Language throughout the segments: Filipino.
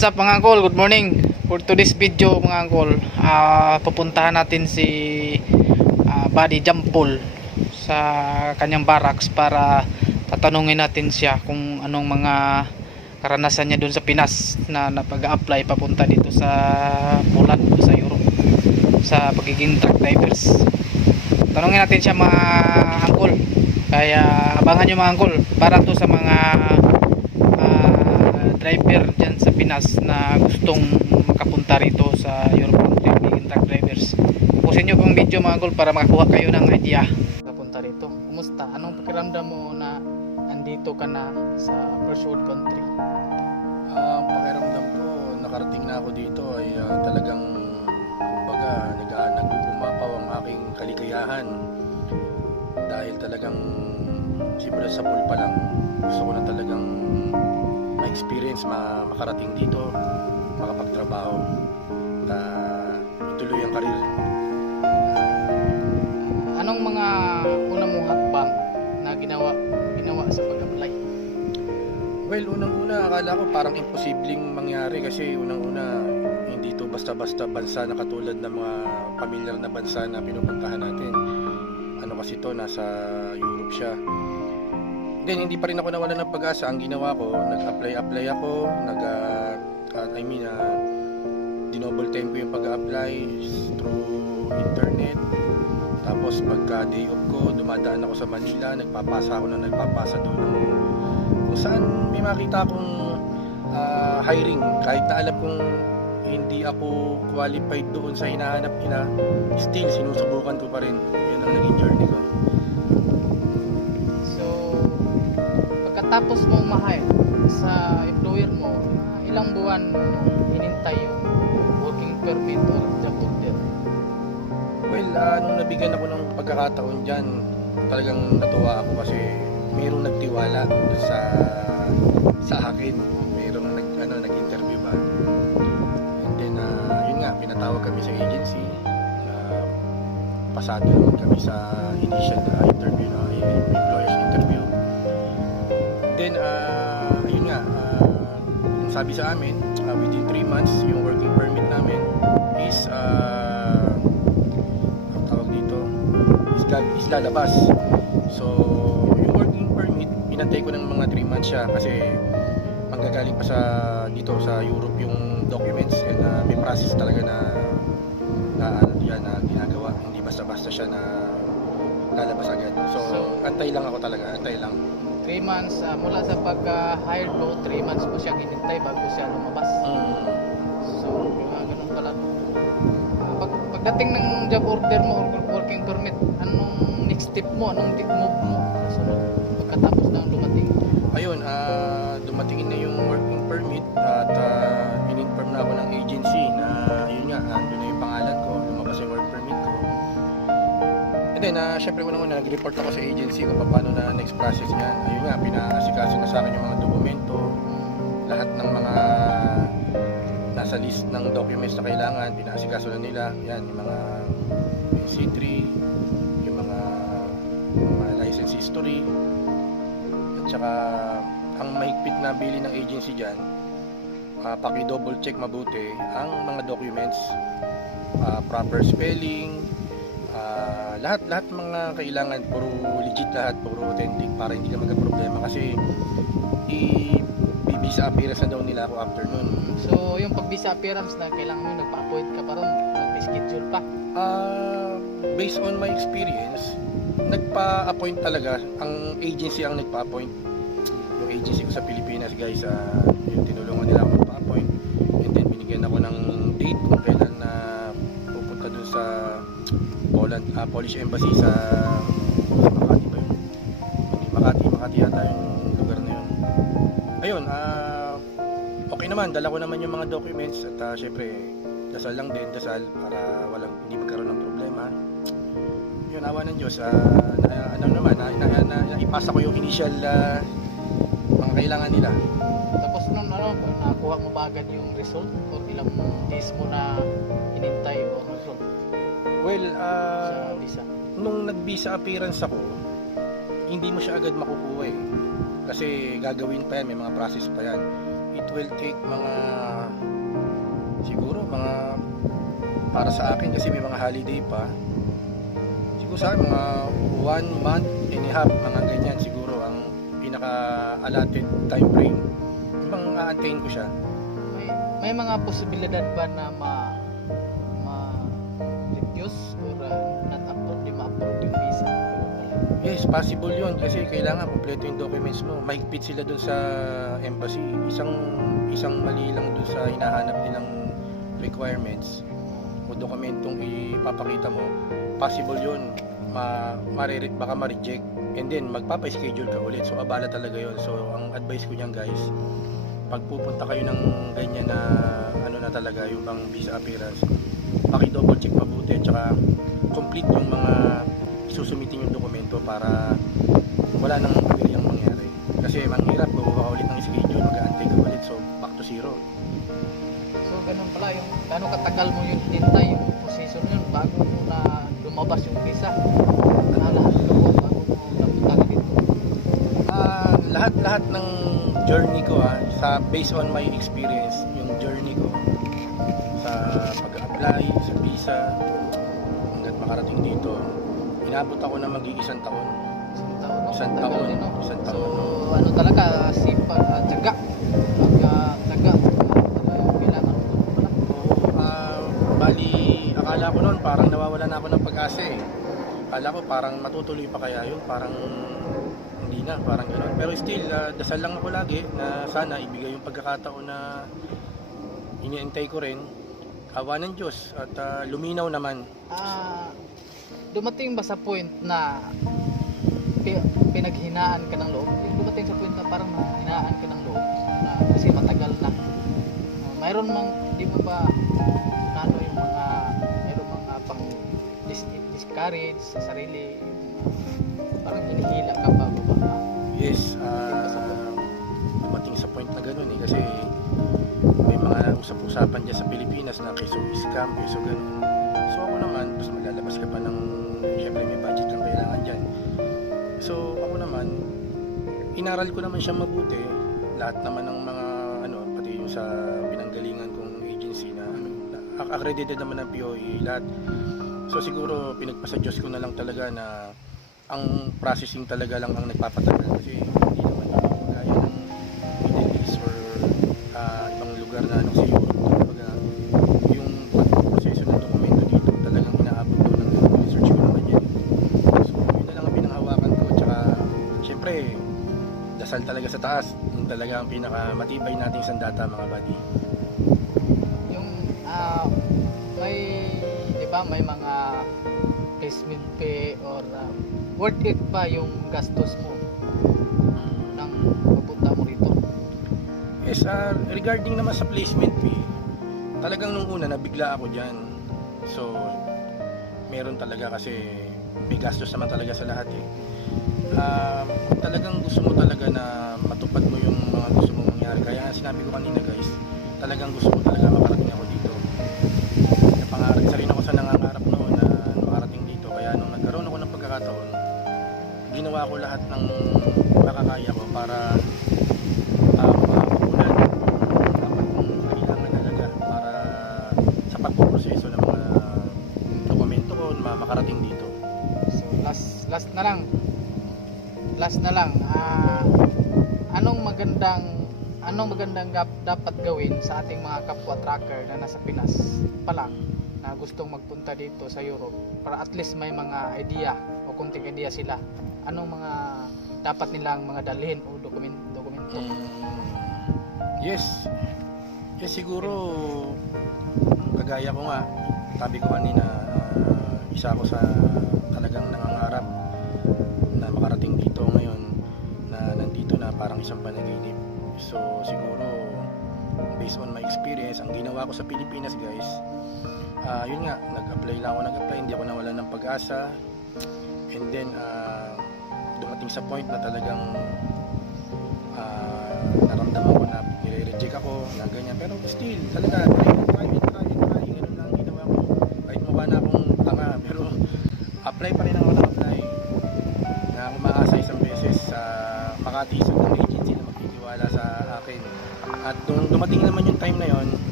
What's up mga angkol? Good morning. For today's video mga angkol, ah, pupuntahan natin si ah, Buddy Jampol sa kanyang barracks para tatanungin natin siya kung anong mga karanasan niya doon sa Pinas na napag-apply papunta dito sa Poland sa Europe sa pagiging truck drivers. Tanungin natin siya mga angkol. Kaya abangan nyo mga angkol para to sa mga driver dyan sa Pinas na gustong makapunta rito sa Europe country pagiging truck drivers. Pusin nyo kong video mga angkol para makakuha kayo ng idea. Kapunta rito. Kumusta? Anong pakiramdam mo na andito ka na sa first world country? Ang pakiramdam ko, nakarating na ako dito ay ah, talagang kumbaga nag nagpupumapaw ang aking kaligayahan. Dahil talagang simula sa pool pa lang, gusto ko na talagang ma-experience, ma makarating dito, makapagtrabaho, na ituloy ang karir. Anong mga una mong hakbang na ginawa ginawa sa pag-apply? Well, unang-una akala ko parang imposibleng mangyari kasi unang-una hindi to basta-basta bansa na katulad ng mga pamilyar na bansa na pinupuntahan natin. Ano kasi to, nasa Europe siya. Then hindi pa rin ako nawala ng pag-asa. Ang ginawa ko, nag-apply-apply ako, nag ah, ah, I mean, uh, dinoble time ko yung pag-apply through internet. Tapos pagka day off ko, dumadaan ako sa Manila, nagpapasa ako na nagpapasa doon ng kung saan may makita akong ah, hiring. Kahit na alam kong hindi ako qualified doon sa hinahanap nila still sinusubukan ko pa rin. Yun ang naging journey ko pagkatapos mo ma-hire sa employer mo, ah, ilang buwan hinintay yung working permit or job order? well ah, nung nabigyan ako ng pagkakataon dyan talagang natuwa ako kasi mayroong nagtiwala sa sa akin. Mayroong nag, ano, nag-interview ba? And then ah, yun nga pinatawag kami sa agency. Ah, pasado naman kami sa initial na interview na interview then ah, ayun nga ah, yung sabi sa amin ah, within 3 months yung working permit namin is ang tawag dito? Is, is lalabas. So yung working permit pinantay ko ng mga 3 months siya kasi manggagaling pa sa dito sa Europe yung documents and ah, may process talaga na na ano yan na ginagawa. Hindi basta-basta siya na lalabas agad. So, So- antay lang ako talaga antay lang 3 months, ah, mula sa pagka-hire mo, 3 months mo siya hinintay bago siya lumabas. mm. So, uh, ganun pala. Ah, pag, pagdating ng job order mo or working permit, anong next step mo? Anong tip move mo? Sunod, pagkatapos ng dumating. Then ah syempre una una nag-report ako sa agency kung paano na next process niya. Ayun nga pinaasikaso na sa akin yung mga dokumento lahat ng mga nasa list ng documents na kailangan pinaasikaso na nila. Yan yung mga C3 yung mga, yung mga license history. At saka ang mahigpit na bili ng agency dyan uh, paki-double check mabuti ang mga documents ah, proper spelling ah, lahat lahat mga kailangan puro legit lahat puro authentic para hindi na magka-problema kasi i-visa appearance na daw nila ako after nun So, yung pag-visa appearance na kailangan mo, nagpa-appoint ka pa ron, mag-schedule pa. Ah, based on my experience, nagpa-appoint talaga. Ang agency ang nagpa-appoint. Yung agency ko sa Pilipinas, guys, ah, yung tinulungan nila ako magpa-appoint. And then binigyan ako ng date kung kailan na pupunta dun sa Poland, ah, Polish Embassy sa, sa Makati ba yun? Hindi, Makati, Makati yata yung lugar na yun. Ayun, ah, okay naman, dala ko naman yung mga documents at ah, syempre, dasal lang din, dasal para walang hindi magkaroon ng problema. Yun, awa ng Diyos, ah, na, ano naman, na, na, na, naipasa ko yung initial ah, mga kailangan nila. Tapos nung ano, nakuha mo ba agad yung result? Or ilang days mo na hinintay o result Well, sa visa? nung nag-visa appearance ako, hindi mo siya agad makukuha eh. Kasi gagawin pa yan, may mga process pa yan. It will take mga siguro mga para sa akin kasi may mga holiday pa. Siguro sa akin mga one month and a half, mga ganyan siguro ang pinaka allotted time frame. Yung bang aantayin ko siya. May, may mga posibilidad ba na ma possible yun kasi kailangan kompleto yung documents mo. Mahigpit sila dun sa embassy. Isang isang mali lang dun sa hinahanap nilang requirements o dokumentong ipapakita mo, possible yun. Ma, marire, baka ma-reject. And then, magpapa-schedule ka ulit. So, abala talaga yun. So, ang advice ko niyan guys, pag pupunta kayo ng ganyan na ano na talaga, yung bang visa appearance, paki-double check mabuti at saka complete yung mga susumitin yung dokumento para wala nang abiryang mangyari. Kasi manghirap, ka ulit ng schedule, mag-aantay ka ulit, so back to zero. So ganun pala yung gaano katagal mo yung hintay yung position yun bago mo na lumabas yung visa. Na lahat gawin bago mo napunta ka dito. Ah, lahat-lahat ng journey ko ah, sa based on my experience, yung journey ko sa pag-apply, sa visa, hanggat makarating dito, inabot ako na mag-iisang taon. Isang taon, no? Isang taon, din, no? isang So taon. ano talaga, sipa, uh, tiyaga. Uh, tiyaga, uh, bali, akala ko noon parang nawawala na ako ng pag-asa eh. Akala ko parang matutuloy pa kaya yun, parang hindi na, parang gano'n. Pero still, ah, dasal lang ako lagi na sana ibigay yung pagkakataon na iniintay ko rin. Awa ng Diyos at ah, luminaw naman. Ah, dumating ba sa point na pi- pinaghinaan ka ng loob? Dumating sa point na parang hinaan ka ng loob na kasi matagal na. Uh, mayroon mang, di mo ba ano yung mga, mayroon mga pang dis discourage sa sarili, uh, parang hinihila ka pa ba? Yes, ah, dumating sa point na gano'n eh kasi may mga usap-usapan dyan sa Pilipinas na keso scam, keso gano'n. So ako naman, tapos maglalabas ka pa ng, syempre may budget kang kailangan dyan. So ako naman, inaral ko naman siya mabuti. Lahat naman ng mga, ano, pati yung sa pinanggalingan kong agency na, ano, accredited naman ng POE, lahat. So siguro pinagpasa Diyos ko na lang talaga na ang processing talaga lang ang nagpapatagal kasi talaga sa taas yun talaga ang pinaka matibay nating sandata mga buddy Yung, ah, may, di ba, may mga placement pay or uh, worth it ba yung gastos mo nang pupunta mo rito? Yes, ah, regarding naman sa placement fee, talagang nung una nabigla ako dyan. So, meron talaga kasi may gastos naman talaga sa lahat eh. Ah, kung talagang gusto mo talaga na matupad mo yung mga gusto mo mangyari, kaya nga sinabi ko kanina guys, talagang gusto ko talaga makarating ako dito. Napangarap sa rin ako sa nangangarap noon na makarating dito. Kaya nung nagkaroon ako ng pagkakataon, ginawa ko lahat ng makakaya ko para uh, makakulan dapat kong kailangan para sa pagpuproseso ng mga dokumento ko na makarating dito. So, last, last na lang. Last na lang. Ah, anong magandang anong magandang dapat gawin sa ating mga kapwa tracker na nasa Pinas pa lang na gustong magpunta dito sa Europe para at least may mga idea o kunting idea sila anong mga dapat nilang mga dalhin o dokumento dokumento Yes. Yes, siguro kagaya ko nga, sabi ko kanina, ah, isa ako sa talagang nangangarap na makarating dito ngayon na nandito na parang isang panaginip. So siguro based on my experience, ang ginawa ko sa Pilipinas guys, ah yun nga, nag-apply lang ako, nag-apply, hindi ako nawalan ng pag-asa. And then, ah, dumating sa point na talagang ah, naramdaman ko na nire-reject ako na ganyan pero still talaga try and try and try and try ganun lang ang ginawa ko kahit mukha akong tanga pero apply pa rin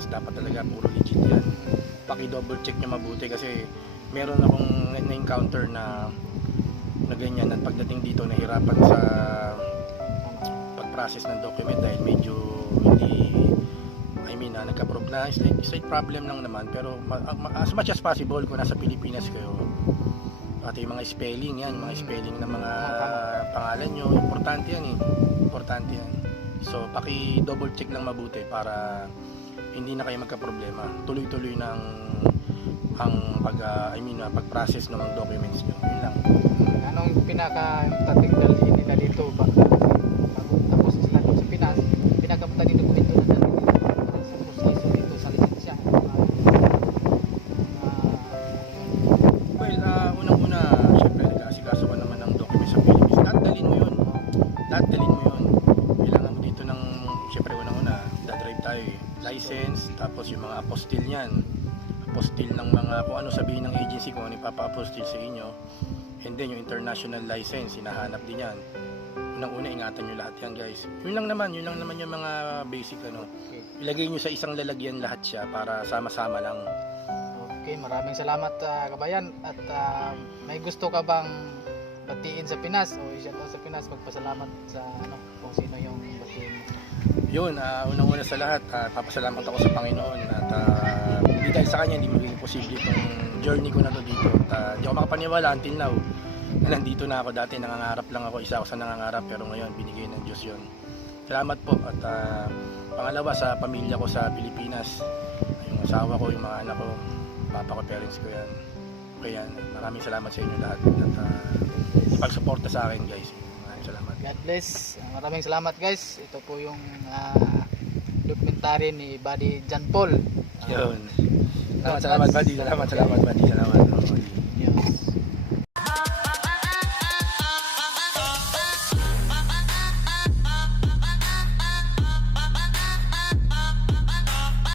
documents, dapat talaga puro legit yan. Paki-double check nyo mabuti kasi meron akong na- na-encounter na na ganyan at pagdating dito nahirapan sa pag-process ng document dahil medyo hindi I mean, ah, nagka-prob na slight, slight problem lang naman pero ma- as much as possible kung nasa Pilipinas kayo pati yung mga spelling yan, mga spelling ng mga pangalan nyo, importante yan eh. Importante yan. So, paki double check lang mabuti para hindi na kayo magka-problema. Tuloy-tuloy ng ang pag ah, I mean, ah, pag-process ng documents nyo. Yun lang. Anong pinaka tactical nila dito ba? Ano sabihin ng agency, kung ano ipapa-apostil sa inyo. And then, yung international license, hinahanap din yan. Unang-una, ingatan nyo lahat yan, guys. Yun lang naman, yun lang naman yung mga basic, ano. Ilagay nyo sa isang lalagyan lahat siya para sama-sama lang. Okay, maraming salamat ah, kabayan at ah, may gusto ka bang batiin sa Pinas o shout out sa Pinas magpasalamat sa ano kung sino yung. Yun, ah, unang-una sa lahat, ah, papasalamat ako sa Panginoon at ah, hindi dahil sa kanya hindi magiging posible itong journey ko na to dito. At ah, di ako makapaniwala until now na nandito na ako. Dati nangangarap lang ako, isa ako sa nangangarap pero ngayon binigay ng Diyos yun. Salamat po at ah, pangalawa sa pamilya ko sa Pilipinas, yung asawa ko, yung mga anak ko, papa ko, parents ko yan. Okay yan, maraming salamat sa inyo lahat at uh, pagsuporta sa akin guys. Maraming salamat. God bless. Ah, Maraming salamat guys. Ito po yung ah, documentary ni Buddy John Paul. Ah, Yun. Salamat, salamat, buddy. Salamat, salamat, buddy. Salamat. buddy.